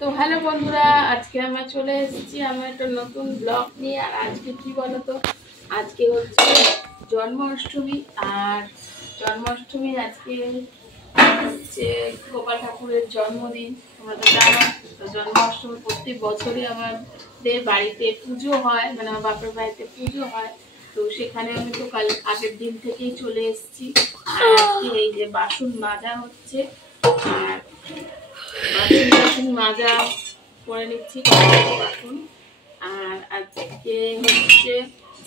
তো হ্যালো বন্ধুরা, আজকে আমরা চলে এসেছি আমার একটা নতুন ব্লগ নিয়ে। আর আজকে কি বলতো, আজকে হচ্ছে জন্মাষ্টমী। আর জন্মাষ্টমী আজকে হচ্ছে গোপাল ঠাকুরের জন্মদিন। তোমরা তো জানো, তো জন্মাষ্টমী প্রত্যেক বছরই আমাদের বাড়িতে পুজো হয়, মানে আমার বাপের বাড়িতে পুজো হয়। তো সেখানে আমি তো কাল আগের দিন থেকেই চলে এসেছি। আর আজকে এই যে বাসন মাজা হচ্ছে, আর বাসন মাজা করে নিচ্ছি বাসন। আর আজকে হচ্ছে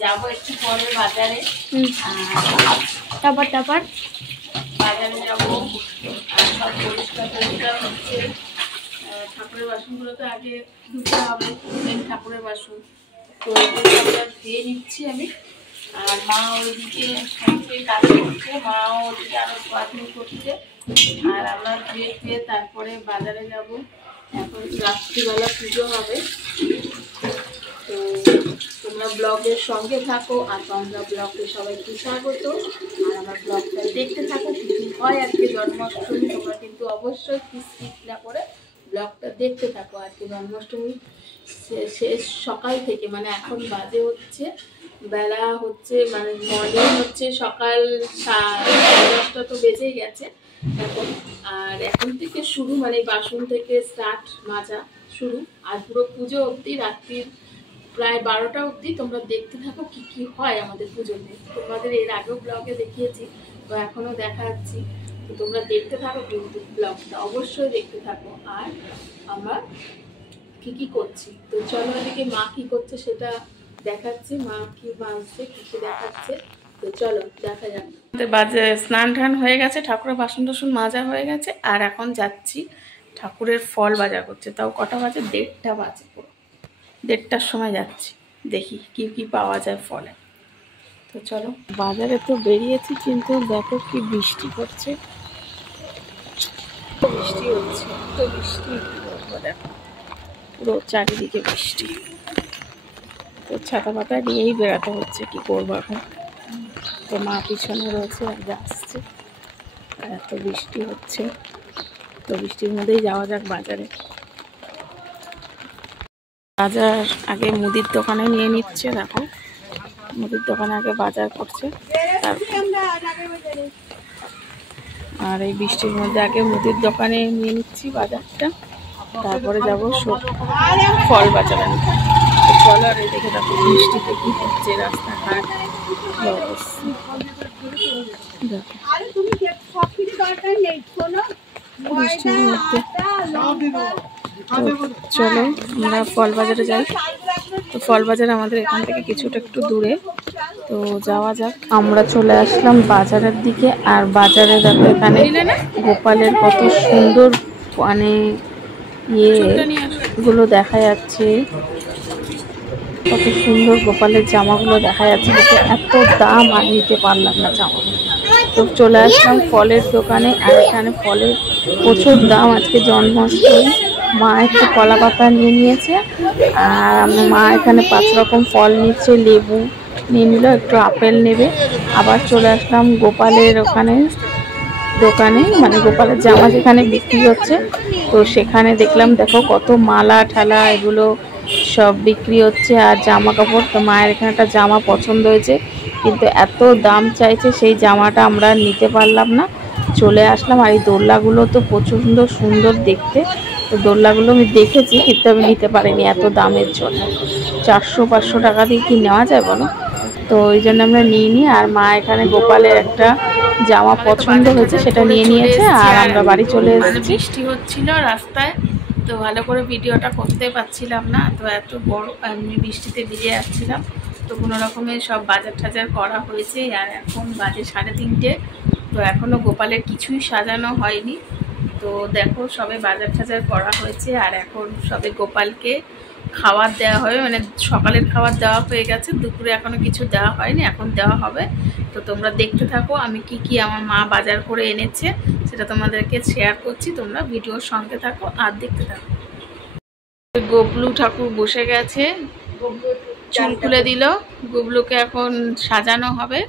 যাবো একটু পরে বাজারে। তারপর বাজারে যাবো। আর সব পরিষ্কার হচ্ছে। ঠাকুরের বাসনগুলো তো আগে ধুতে হবে, ঠাকুরের বাসন তো এগুলো ধুয়ে নিচ্ছি আমি। আর মা ওইদিকে কাজ করছে, মা ওদিকে আরো ধোয়াধুয়ি করছে। আর আমরা ধুয়ে তারপরে বাজারে যাব। এখন রাত্রিবেলা পুজো হবে। তো তোমরা ব্লগের সঙ্গে থাকো, আর তোমরা ব্লগে সবাইকে স্বাগত। আর আমার ব্লগটা দেখতে থাকো, কি কি হয় আজকে জন্মাষ্টমী। তোমরা কিন্তু অবশ্যই স্কিপ না করে ব্লগটা দেখতে থাকো। আজকে জন্মাষ্টমী শেষ সকাল থেকে, মানে এখন বাজে হচ্ছে বেলা হচ্ছে, মানে মর্নিং হচ্ছে সকাল 10:30 তো বেজেই গেছে এখন। আর এখন থেকে শুরু, মানে বাসন থেকে স্টার্ট মাজা শুরু। আর পুরো পুজো অবধি, রাত্রির প্রায় 12টা অবধি তোমরা দেখতে থাকো কি কি হয় আমাদের পুজোতে। তোমাদের এর আগেও ব্লগে দেখিয়েছি, তো এখনো দেখাচ্ছি। তো তোমরা দেখতে থাকো কিন্তু ব্লগটা অবশ্যই দেখতে থাকো। আর আমরা কি কি করছি, তো চলো এদিকে মা কি করছে সেটা দেখাচ্ছি। মা কি বাজছে, কি কি দেখাচ্ছে, তো চলো দেখা যাক। বাজে স্নান টান হয়ে গেছে, ঠাকুরের বাসন টাসন মাজা হয়ে গেছে। আর এখন যাচ্ছি ঠাকুরের ফল বাজা করছে। তাও কটা বাজে? 1:30 বাজে, পুরো 1:30টার সময় যাচ্ছি। দেখি কি কি পাওয়া যায় ফলে। তো চলো, বাজারে তো বেরিয়েছি, কিন্তু দেখো কি বৃষ্টি করছে, বৃষ্টি হচ্ছে, তো বৃষ্টি কি বলবো, দেখো পুরো চারিদিকে বৃষ্টি। তো ছাতা পাতা নিয়েই বেড়াতে হচ্ছে, কি করবো এখন। তো মা পিছনে রয়েছে, আর আসছে। আর এত বৃষ্টি হচ্ছে, তো বৃষ্টির মধ্যেই যাওয়া যাক বাজারে। বাজার আগে মুদির দোকানে নিয়ে নিচ্ছে, দেখো মুদির দোকানে আগে বাজার করছে। আর এই বৃষ্টির মধ্যে আগে মুদির দোকানে নিয়ে নিচ্ছি বাজারটা, তারপরে যাবো ফল বাজার আনতে। চলো, আর এই দেখে দেখো বৃষ্টিতে কি হচ্ছে রাস্তাঘাট, বৃষ্টির মধ্যে। চলো আমরা ফল বাজারে যাই। তো ফল বাজার আমাদের এখান থেকে কিছুটা একটু দূরে, তো যাওয়া যাক। আমরা চলে আসলাম বাজারের দিকে। আর বাজারে দেখো এখানে গোপালের কত সুন্দর মানে গুলো দেখা যাচ্ছে, কত সুন্দর গোপালের জামাগুলো দেখা যাচ্ছে। এত দাম, আর নিতে পারলাম না জামাগুলো। তো চলে আসলাম ফলের দোকানে। আর এখানে ফলের প্রচুর দাম। আজকে জন্মাষ্টমী, মা একটু কলা পাতা নিয়ে নিয়েছে। আর আমার মা এখানে 5 রকম ফল নিচ্ছে, লেবু নিয়ে নিল, একটু আপেল নেবে। আবার চলে আসলাম গোপালের ওখানে দোকানে, মানে গোপালের জামা যেখানে বিক্রি হচ্ছে। তো সেখানে দেখলাম, দেখো কত মালা ঠালা এগুলো সব বিক্রি হচ্ছে, আর জামা কাপড়। তো মায়ের এখানে একটা জামা পছন্দ হয়েছে, কিন্তু এত দাম চাইছে, সেই জামাটা আমরা নিতে পারলাম না, চলে আসলাম। আর এই দোলনাগুলো তো প্রচণ্ড সুন্দর দেখতে। তো দোলনাগুলো আমি দেখেছি, কিন্তু আমি নিতে পারিনি এত দামের জন্য। 400-500 টাকা দিয়ে কি নেওয়া যায় বলো? তো ওই জন্য আমরা নিয়ে নিই। আর মা এখানে গোপালের একটা জামা পছন্দ হয়েছে, সেটা নিয়ে নিয়েছে। আর আমরা বাড়ি চলে এসেছি। বৃষ্টি হচ্ছিল রাস্তায়, তো ভালো করে ভিডিওটা করতে পারছিলাম না। তো এত বড় আমি বৃষ্টিতে ভিজে যাচ্ছিলাম। তো কোনো রকমে সব বাজার টাজার করা হয়েছে। আর এখন বাজে 3:30। তো এখনও গোপালের কিছুই সাজানো হয়নি। তো দেখো সবে বাজার টাজার করা হয়েছে। আর এখন সবে গোপালকে খাবার দেওয়া হবে, মানে সকালের খাবার দেওয়া হয়ে গেছে, দুপুরে এখনো কিছু দেওয়া হয়নি, এখন দেওয়া হবে। তো তোমরা দেখতে থাকো আমি কি কি আমার মা বাজার করে এনেছে সেটা তোমাদেরকে শেয়ার করছি। তোমরা ভিডিওর সঙ্গে থাকো আর দেখতে থাকো। গবলু ঠাকুর বসে গেছে, চুল খুলে দিল। গবলুকে এখন সাজানো হবে,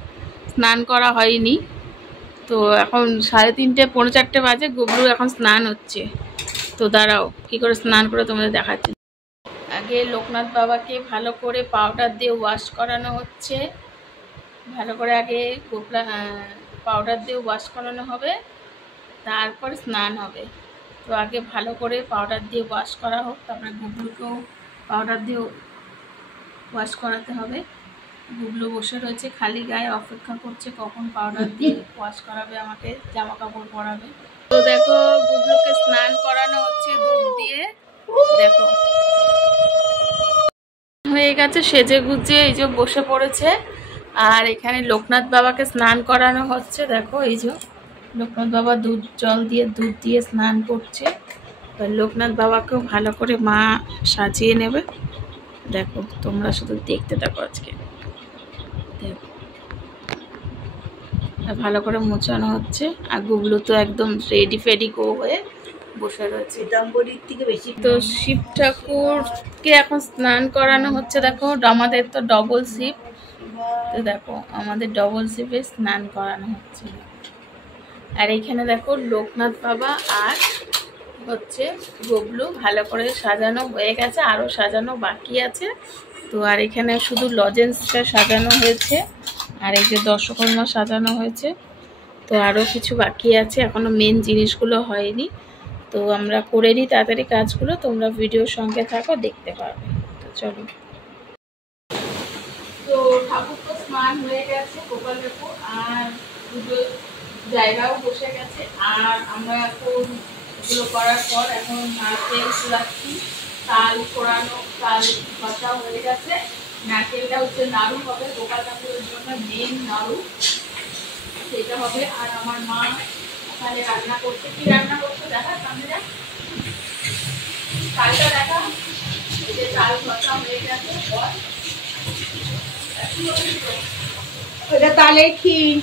স্নান করা হয়নি। তো এখন 3:30 পৌনে 4টে বাজে, গবলু এখন স্নান হচ্ছে। তো দাঁড়াও কি করে স্নান করে তোমাদের দেখাচ্ছি। আগে লোকনাথ বাবাকে ভালো করে পাউডার দিয়ে ওয়াশ করানো হচ্ছে। ভালো করে আগে পাউডার দিয়ে ওয়াশ করানো হবে, তারপর স্নান হবে। তো আগে ভালো করে পাউডার দিয়ে ওয়াশ করা হোক, তারপরে গুবলুকেও পাউডার দিয়ে ওয়াশ করাতে হবে। গুবলু বসে রয়েছে খালি গায়ে, অপেক্ষা করছে কখন পাউডার দিয়ে ওয়াশ করাবে, আমাকে জামা কাপড় পরাবে। তো দেখো গুবলুকে স্নান করানো হচ্ছে দুধ দিয়ে। দেখো হয়ে গেছে, সেজে গুজে এই যে বসে পড়েছে। আর এখানে লোকনাথ বাবাকে স্নান করানো হচ্ছে। দেখো এই যে লোকনাথ বাবা দুধ দিয়ে স্নান করছে। লোকনাথ বাবাকেও ভালো করে মা সাজিয়ে নেবে। দেখো তোমরা শুধু দেখতে থাকো আজকে। দেখো ভালো করে মোছানো হচ্ছে। আর গুবলু তো একদম রেডি ফেডি হয়ে বসে রয়েছে। তো শিব ঠাকুরকে এখন স্নান করানো হচ্ছে। দেখো আমাদের তো ডবল শিব, তো দেখো আমাদের ডবল শিবে স্নান করানো হচ্ছে। আর এখানে দেখো লোকনাথ বাবা আর হচ্ছে গুবলু ভালো করে সাজানো হয়ে গেছে, আরও সাজানো বাকি আছে। তো আর এখানে শুধু লজেন্সটা সাজানো হয়েছে, আর এই যে দর্শকর্মা সাজানো হয়েছে। তো আরও কিছু বাকি আছে, এখনো মেন জিনিসগুলো হয়নি। তো আমরা করে নিই তাড়াতাড়ি কাজগুলো, তোমরা ভিডিওর সঙ্গে থাকো, দেখতে পারবে। তো চলো। তো ঠাকুর তো স্নান হয়ে গেছে, গোপাল ঠাকুর আর পুজোর জায়গাও বসে গেছে। আর আমরা এখন এগুলো করার পর এখন নারকেল কুড়াচ্ছি। তাল কোড়ানো, তাল ভাজা হয়ে গেছে। নারকেলটা হচ্ছে নাড়ু হবে গোপাল ঠাকুরের জন্য, মেন নাড়ু সেটা হবে। আর আমার মা এখানে রান্না করছে। কি রান্না করছে দেখা, সামনে দেখ, তালটা দেখা। এই যে তাল ভাজা হয়ে গেছে। এটা তালের ক্ষীর,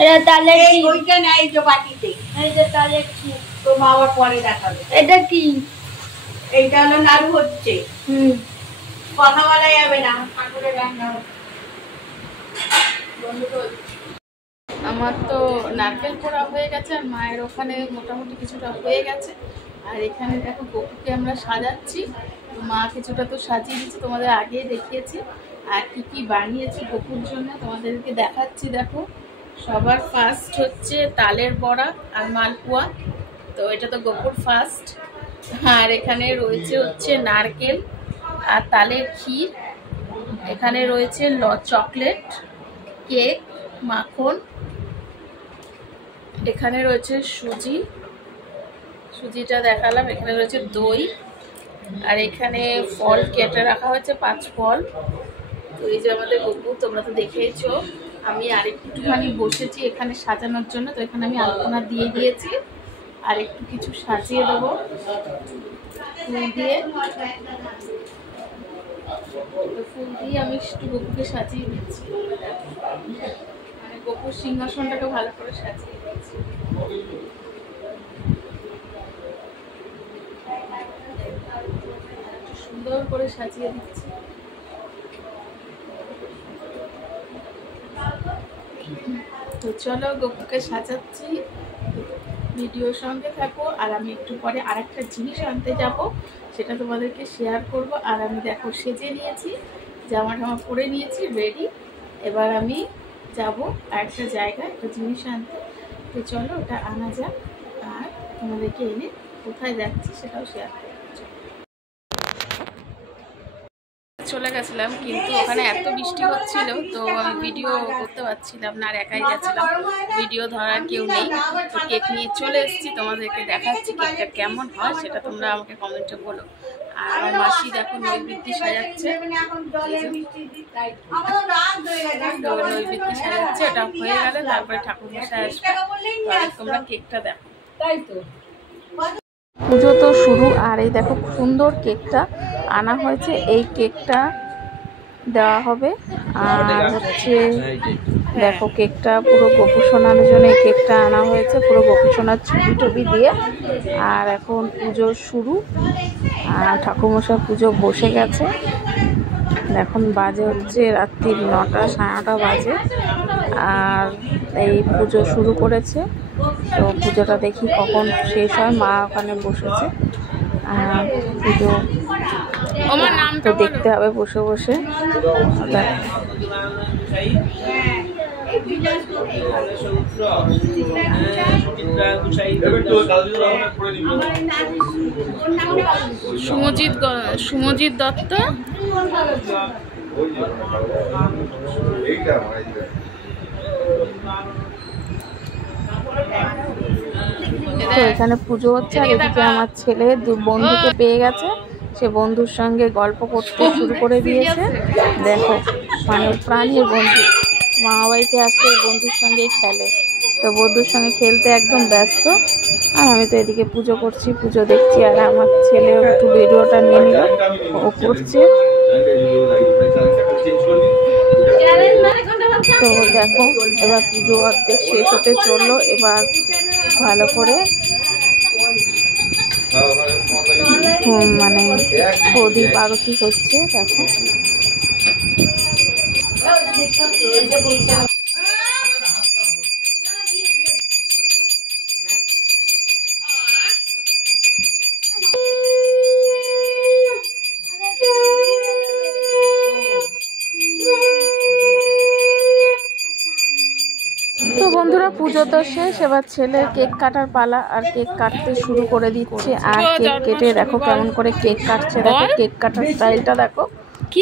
এটা তালের ওইটা নাই যে বাটিতে, এই যে তালের ক্ষীর। তো মা আবার পরে দেখাবে। এটা কি? এইটা হলো নাড়ু হচ্ছে। কথা বলা যাবে না, ঠাকুরের রান্না হচ্ছে। আমার তো নারকেল পোড়া হয়ে গেছে, আর মায়ের ওখানে মোটামুটি কিছুটা হয়ে গেছে। আর এখানে দেখো গপুকে আমরা সাজাচ্ছি। মা কিছুটা তো সাজিয়ে দিচ্ছে, তোমাদের আগে দেখিয়েছি। আর কি কি বানিয়েছি গপুর জন্য তোমাদেরকে দেখাচ্ছি। দেখো সবার ফার্স্ট হচ্ছে তালের বড়া আর মালপোয়া, তো এটা তো গপুর ফার্স্ট। আর এখানে রয়েছে হচ্ছে নারকেল আর তালের ক্ষীর। এখানে রয়েছে চকলেট, কেক, মাখন। এখানে রয়েছে সুজিটা দেখালাম। এখানে রয়েছে দই, আর এখানে ফল কেটে রাখা হয়েছে 5 ফল। তো এই যে আমাদের গপু, তোমরা তো দেখেইছো। আমি আরেকটুখানি বসেছি এখানে সাজানোর জন্য, তো এখানে আমি আলপনা দিয়ে দিয়েছি। আর একটু কিছু সাজিয়ে দেবো ফুল দিয়ে আমি একটু গপুকে সাজিয়ে দিচ্ছি। মানে গপুর সিংহাসনটাকে ভালো করে সাজিয়ে দিচ্ছি। সুন্দর করে সাজিয়ে দিচ্ছি। তো চলো গপুকে সাজাচ্ছি, ভিডিওর সঙ্গে থাকো। আর আমি একটু পরে আরেকটা জিনিস আনতে যাব, সেটা তোমাদেরকে শেয়ার করব। আর আমি দেখো সেজে নিয়েছি, জামা টামা পরে নিয়েছি, রেডি। এবার আমি যাব আরেকটা জায়গায় একটা জিনিস আনতে। তো চলো ওটা আনা যাক, আর তোমাদেরকে এনে কোথায় যাচ্ছি সেটাও শেয়ার করবো। চলে গেছিলাম, কিন্তু ওখানে এত বৃষ্টি হচ্ছিল তো আমি ভিডিও করতে পারছিলাম না, আর একাই গেছিলাম, ভিডিও ধরার কেউ নেই। তো কেক নিয়ে চলে এসেছি, তোমাদেরকে দেখাচ্ছি কেকটা কেমন হয় সেটা তোমরা আমাকে কমেন্টে বলো। আর আমার মাসি দেখো নৈবেদ্য সাজাচ্ছে, নৈবেদ্য সাজাচ্ছে। এটা হয়ে গেলে তারপরে ঠাকুর মশাই আসবে, তোমরা কেকটা দেখো। তাই তো পুজো তো শুরু। আর এই দেখো সুন্দর কেকটা আনা হয়েছে, এই কেকটা দেওয়া হবে। আর হচ্ছে দেখো কেকটা পুরো গপু সোনার জন্য এই কেকটা আনা হয়েছে, পুরো গপু সোনার ছবি টবি দিয়ে। আর এখন পুজো শুরু, আর ঠাকুরমশাই পুজো বসে গেছে। এখন বাজে হচ্ছে রাত্রি 9টা, 9:30 বাজে। আর এই পুজো শুরু করেছে। তো পুজোটা দেখি কখন শেষ হয়। মা ওখানে বসেছে, পুজো তো দেখতে হবে বসে বসে। সুমজিৎ দত্ত। তো এখানে পুজো হচ্ছে, আর এদিকে আমার ছেলে বন্ধুকে পেয়ে গেছে, সে বন্ধুর সঙ্গে গল্প করতে শুরু করে দিয়েছে। দেখো মানে প্রাণীর বন্ধু, মামা বাড়িতে আসলে বন্ধুর সঙ্গেই খেলে, তো বন্ধুর সঙ্গে খেলতে একদম ব্যস্ত। আর আমি তো এদিকে পুজো করছি, পুজো দেখছি, আর আমার ছেলেও একটু ভিডিওটা নিয়ে নিল, ও করছে। তো দেখো এবার পুজো অর্ধেক শেষ হতে চললো, এবার ভালো করে মানে প্রদীপ আরতি হচ্ছে। দেখো তো বন্ধুরা পুজো তো শেষ, এবার ছেলে কেক কাটার পালা, আর কেক কাটতে শুরু করে দিচ্ছে। আর কেক কেটে দেখো কেমন করে কেক কাটছে, দেখো কেক কাটার স্টাইলটা দেখো, কি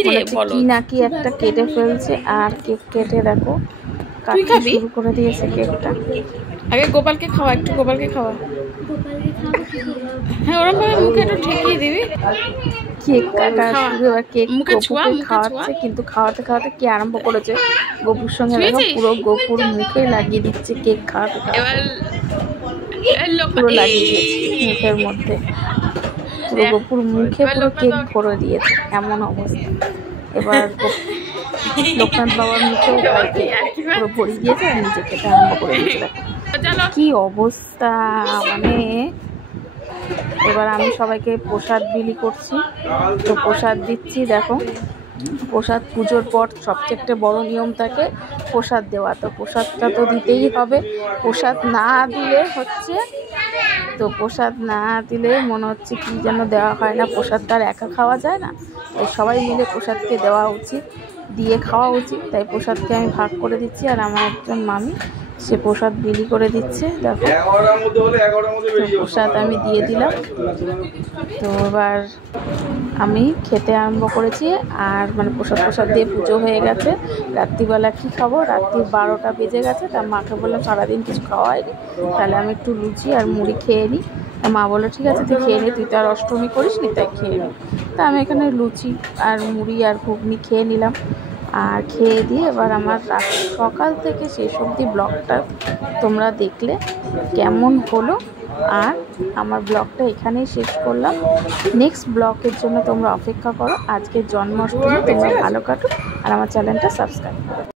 নাকি একটা কেটে ফেলছে। আর কেক কেটে দেখো কাটতে শুরু করে দিয়েছে কেকটা। আগে গোপালকে খাওয়া, একটু গোপালকে খাওয়া। হ্যাঁ ওরকম ভাবে মুখে একটু ঠেকিয়ে দিবি। কেক কাটা শুরু, এবার কেক গপুকে খাওয়াচ্ছে, কিন্তু খাওয়াতে খাওয়াতে কি আরম্ভ করেছে গপুর সঙ্গে দেখো পুরো গপুর মুখে লাগিয়ে দিচ্ছে কেক খাওয়াতে খাওয়াতে, পুরো লাগিয়ে দিয়েছে মুখের মধ্যে, পুরো গপুর মুখে পুরো কেক ভরে দিয়েছে, এমন অবস্থা। এবার লোকনাথ বাবার মুখেও পুরো ভরে দিয়েছে, আর নিজে খেতে আরম্ভ করে দিয়েছে। কি অবস্থা, মানে এবার আমি সবাইকে প্রসাদ বিলি করছি, তো প্রসাদ দিচ্ছি। দেখো প্রসাদ পুজোর পর সবচেয়ে একটা বড় নিয়ম থাকে প্রসাদ দেওয়া, তো প্রসাদটা তো দিতেই হবে। প্রসাদ না দিলে হচ্ছে, তো প্রসাদ না দিলে মনে হচ্ছে কি যেন দেওয়া হয় না, প্রসাদটা আর একা খাওয়া যায় না, তাই সবাই মিলে প্রসাদকে দেওয়া উচিত, দিয়ে খাওয়া উচিত। তাই প্রসাদকে আমি ভাগ করে দিচ্ছি, আর আমার একজন মামি সে প্রসাদ বিলি করে দিচ্ছে। দেখো প্রসাদ আমি দিয়ে দিলাম, তো এবার আমি খেতে আরম্ভ করেছি। আর মানে প্রসাদ দিয়ে পুজো হয়ে গেছে। রাত্রিবেলা কি খাবো, রাত্রি 12টা বেজে গেছে। তার মাকে বললাম সারাদিন কিছু খাওয়া হয়নি, তাহলে আমি একটু লুচি আর মুড়ি খেয়ে নিই। মা বললো ঠিক আছে তুই খেয়ে নি, তুই তো আর অষ্টমী করিস নি, তাই খেয়ে নি। তা আমি এখানে লুচি আর মুড়ি আর ঘুগনি খেয়ে নিলাম। আর খেয়ে দিয়ে এবার আমার সকাল থেকে শেষ অবধি ব্লগটা তোমরা দেখলে কেমন হলো। আর আমার ব্লগটা এখানেই শেষ করলাম, নেক্সট ব্লগের জন্য তোমরা অপেক্ষা করো। আজকের জন্মাষ্টমী তোমরা ভালো কাটো, আর আমার চ্যানেলটা সাবস্ক্রাইব করো।